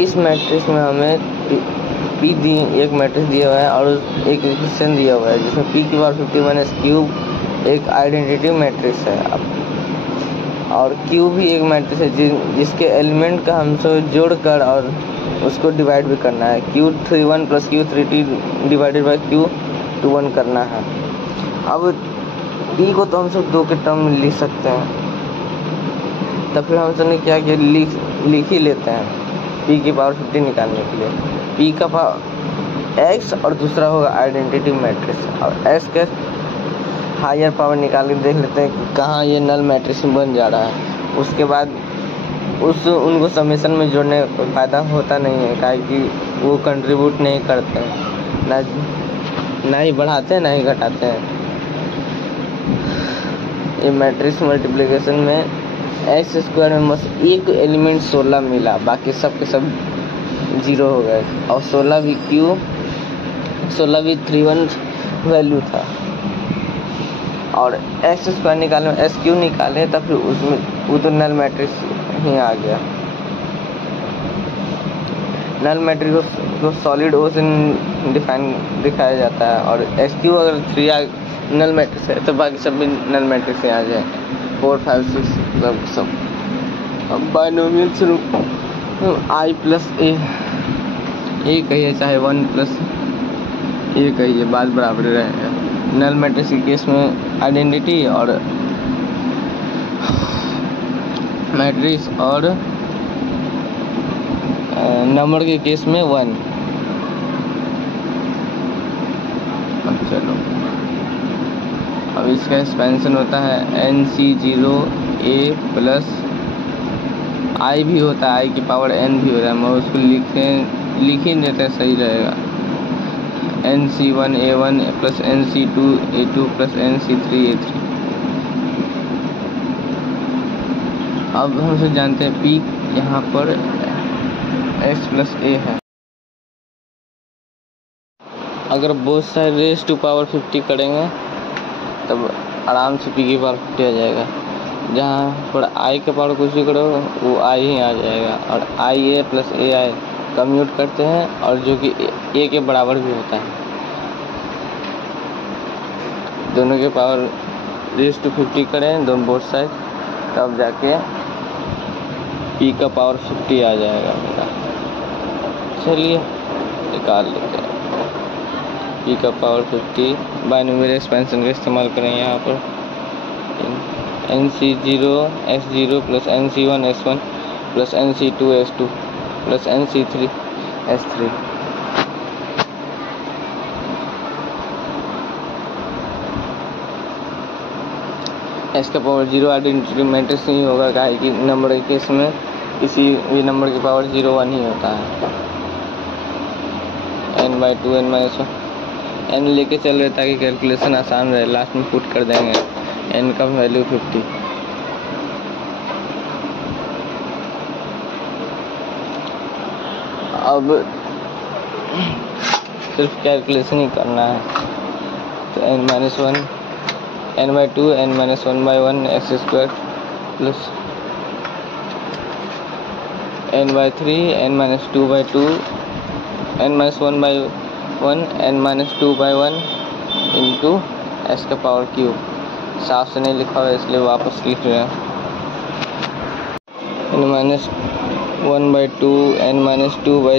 इस मैट्रिक्स में हमें पी दी एक मैट्रिक्स दिया हुआ है और एक इक्वेशन दिया हुआ है जिसमें p की पावर 51 क्यूब एक आइडेंटिटी मैट्रिक्स है और q भी एक मैट्रिक्स है जिसके एलिमेंट का हमसे जोड़कर और उसको डिवाइड भी करना है। Q31 plus Q32 divided by Q21 करना है। अब p को तो हम सब दो के टर्म में लिख सकते हैं, तब फिर हम सबने क्या किया, लिख ही लेते हैं p की पावर 50 निकालने के लिए। p का पावर x और दूसरा होगा आइडेंटिटी मैट्रिक्स और s के हायर पावर निकाल के देख लेते हैं कि कहाँ ये नल मैट्रिक्स बन जा रहा है। उसके बाद उनको समेशन में जोड़ने का फ़ायदा होता नहीं है, काहे कि वो कंट्रीब्यूट नहीं करते हैं, ना ही बढ़ाते हैं ना ही घटाते हैं। ये मैट्रिक्स मल्टीप्लिकेशन में एक्स स्क्वायर में बस एक एलिमेंट 16 मिला, बाकी सब के सब 0 हो गए और 16 भी 31 वैल्यू था। और एक्स स्क्वायर निकाले एस क्यू निकाले तब फिर उसमें वो तो नल मैट्रिक्स ही आ गया। नल मैट्रिक्स को सॉलिड ओ से दिखाया जाता है और एस क्यू अगर 3 नल मैट्रिक्स है तो बाकी सब भी नल मैट्रिक्स से आ जाए, 4 5 6 सब। अब बाइनोमियल्स आई प्लस ए कहिए चाहे 1 प्लस ए कहिए, बात बराबर रहेगा। नल मैट्रिक्स के केस में आइडेंटिटी और मैट्रिक्स और नंबर के केस में 1। अब चलो अब इसका एक्सपेंशन होता है NC0 A प्लस आई भी होता है, आई की पावर n भी होता है, मैं उसको लिख ही देते हैं, सही रहेगा। NC1 A1 plus NC2 A2 plus NC3 A3। अब हम से जानते हैं P यहाँ पर x प्लस a है। अगर both side raise to power 50 करेंगे तब आराम से p की पावर 50 आ जाएगा। जहाँ पर i के पावर कुछ भी करो वो i ही आ जाएगा और i a plus a i commute करते हैं और जो कि a के बराबर भी होता है। दोनों के पावर रेज टू 50 करें दोनों बोथ साइड, तब जाके p का पावर 50 आ जाएगा मेरा। चलिए निकाल लेते हैं p का पावर 50। बाइनोमियल एक्सपेंशन का इस्तेमाल करें यहाँ पर। NC0 S0 plus NC1 S1 plus NC2 S2 plus NC3 S3। S का पावर 0 आइडेंटिटी मैट्रिक्स नहीं होगा, काहे कि नंबर के केस में किसी भी नंबर की पावर 0 1 ही होता है। n/2 n-1 n लेके चल रहे ताकि कैलकुलेशन आसान रहे, लास्ट में पुट कर देंगे n का वैल्यू 50। अब सिर्फ कैलकुलेशन ही करना है, तो n-1 n/2 n-1/1 x square plus n/3 n-2/2 n-1/1 n-2/1 into s का पावर क्यूब। साफ से नहीं लिखा हुआ इसलिए वापस लिख रहे हैं। n-1/2 n-2/2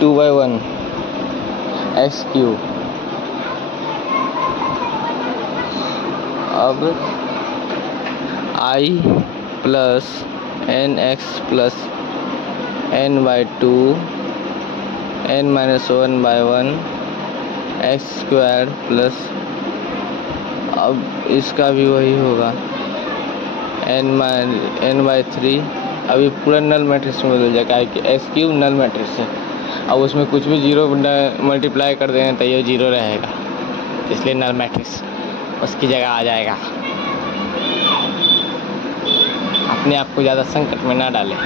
2/1 x cube. अब i plus nx plus n/2 n-1/1 x square plus, अब इसका भी वही होगा n/3। अभी पूरा नल मैट्रिक्स में बदल जाएगा कि एक्स क्यूब नल मैट्रिक्स है। अब उसमें कुछ भी 0 मल्टीप्लाई कर देंगे तो ये 0 रहेगा, इसलिए नल मैट्रिक्स उसकी जगह आ जाएगा। अपने आप को ज़्यादा संकट में ना डालें।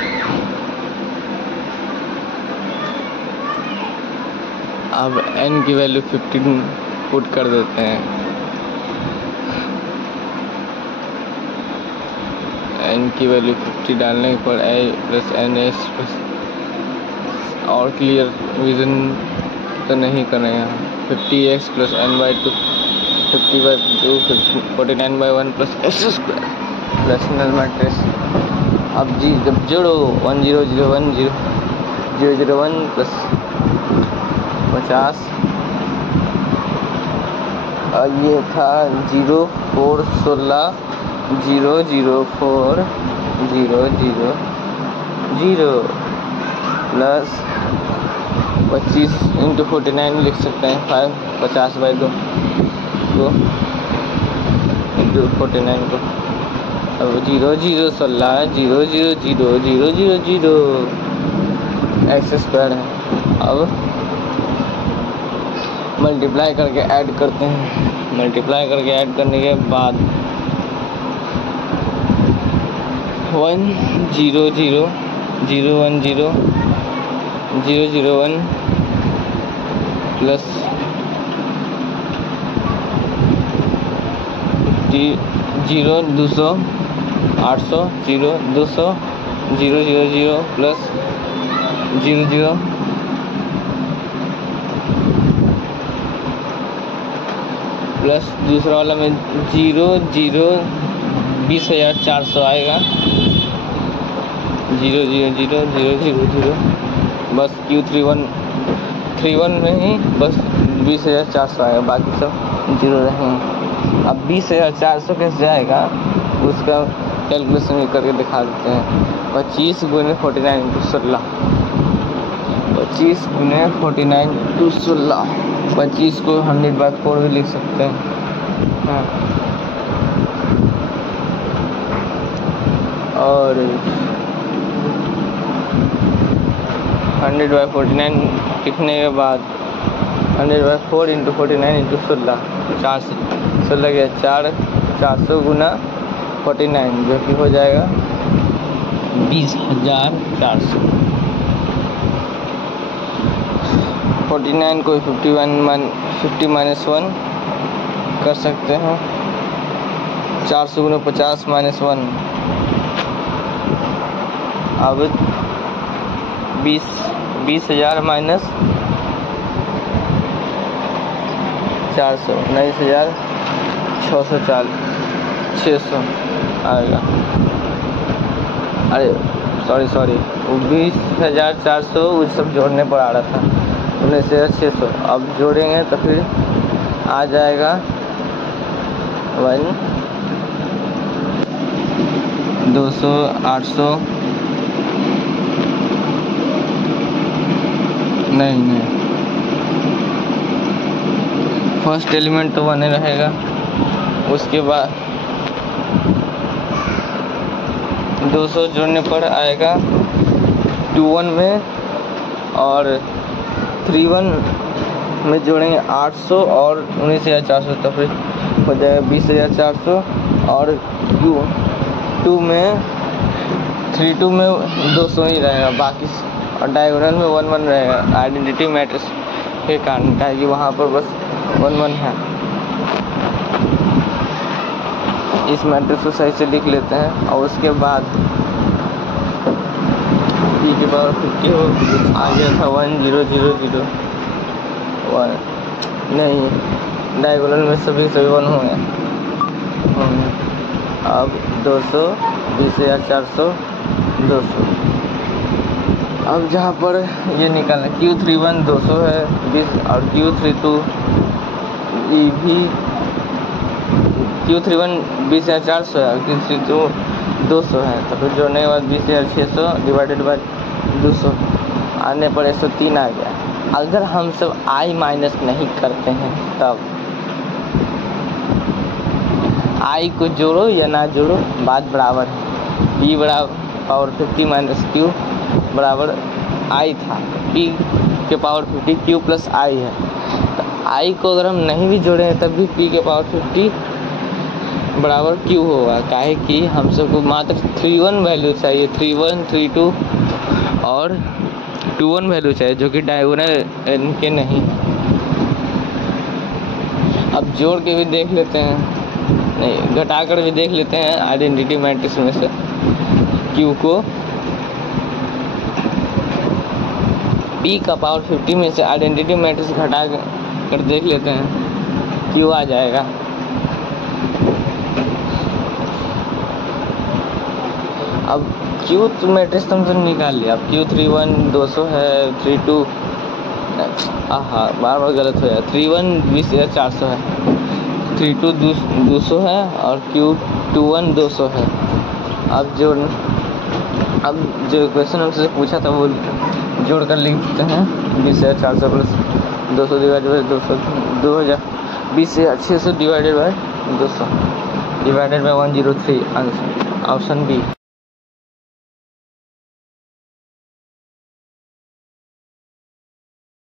अब n की वैल्यू 15 पुट कर देते हैं। n की वैल्यू 50 डालने पर a प्लस एन एस और क्लियर विजन तो नहीं करें यहाँ 50x plus n by 2 50/2 49/1 plus x square plus null matrix. अब जी जब जोड़ो 1 0 0 1 0 0 0 1 प्लस 50 और ये था 0 4 16 0 0 4 0 0 0 प्लस 25 इंटू 49 लिख सकते हैं 50/2 को इंटू 49 को। अब 0 0 16 0 0 0 0 0 0 एक्स स्क्वायर है। अब मल्टीप्लाई करके ऐड करते हैं। मल्टीप्लाई करके ऐड करने के बाद 1 0 0 0 1 0 0 0 1 प्लस 0 200 800 0 200 0 0 0 प्लस 0 0 प्लस दूसरा वाला में 0 0 20,400 आएगा 0 0 0 0 0 0 बस Q31 में ही बस 20,400 आएगा, बाकी सब जीरो रहेंगे। अब 20,400 कैसे जाएगा उसका कैलकुलेशन करके दिखा देते हैं। 25 गुने 49 इंटू 16 25 गुने 49 इंटू 16 25 को 100/4 भी लिख सकते हैं। हाँ। और 100/49 लिखने के बाद 100/4 इंटू 49 इंटू 16 16 गया 400 गुना 49 जो कि हो जाएगा 20,400। 49 को 50 माइनस 1 कर सकते हैं। 400 गुना 50 माइनस 1 अब 20,000 माइनस 400 19,600 आएगा। अरे सॉरी वो 20,400 उस सब जोड़ने पर आ रहा था 19,600। अब जोड़ेंगे तो फिर आ जाएगा 1 200 800 नहीं फर्स्ट एलिमेंट तो 1 रहेगा। उसके बाद 200 जोड़ने पर आएगा 21 में और 31 में जोड़ेंगे 800 और 19,400 तो फिर हो जाएगा 20,400। और 2 में 32 में 200 ही रहेगा बाकी, और डायगोनल में 1 1 रहेगा आइडेंटिटी मैट्रिक्स के कारण, कि वहाँ पर बस 1 1 है। इस मैट्रिक्स को सही से लिख लेते हैं। और उसके बाद p के पावर 50 हो आ गया था 1 0 0 0 1 नहीं डायगोनल में सभी 1 होंगे। अब 200 20,400 200। अब जहाँ पर ये निकालना Q31 200 है 20 और Q32 ये भी Q31 20,400 है, Q32 200 है, तो फिर जोड़ने के बाद 20,600 डिवाइडेड बाय 200 आने पर 103 आ गया। अगर हम सब i माइनस नहीं करते हैं तब i को जोड़ो या ना जोड़ो बात बराबर है। p बराबर पावर 50 माइनस q बराबर i था, p के पावर 50 q प्लस i है। तो i को अगर हम नहीं भी जोड़े तब भी p के पावर 50 बराबर q होगा, काहे कि हम सबको मात्र 31 वैल्यू चाहिए, 31 32 और 21 वैल्यू चाहिए जो कि डायगोनल इनके नहीं। अब जोड़ के भी देख लेते हैं, नहीं घटा कर भी देख लेते हैं आइडेंटिटी मैट्रिक्स में से। क्यू को पी का पावर 50 में से आइडेंटिटी मैट्रिक्स घटा कर देख लेते हैं, क्यू आ जाएगा। अब क्यू मैट्रिक्स तुमसे निकाल लिया। अब क्यू 31 200 है, 32 बार बार गलत हो जाए, 31 20,400 है, 32 200 है और क्यू 21 200 है। अब जो क्वेश्चन हमसे पूछा था वो जोड़कर लिख देते हैं, 20,400 plus 200 divided by 200, 20,600 divided by 200 divided बाई 103, आंसर ऑप्शन बी।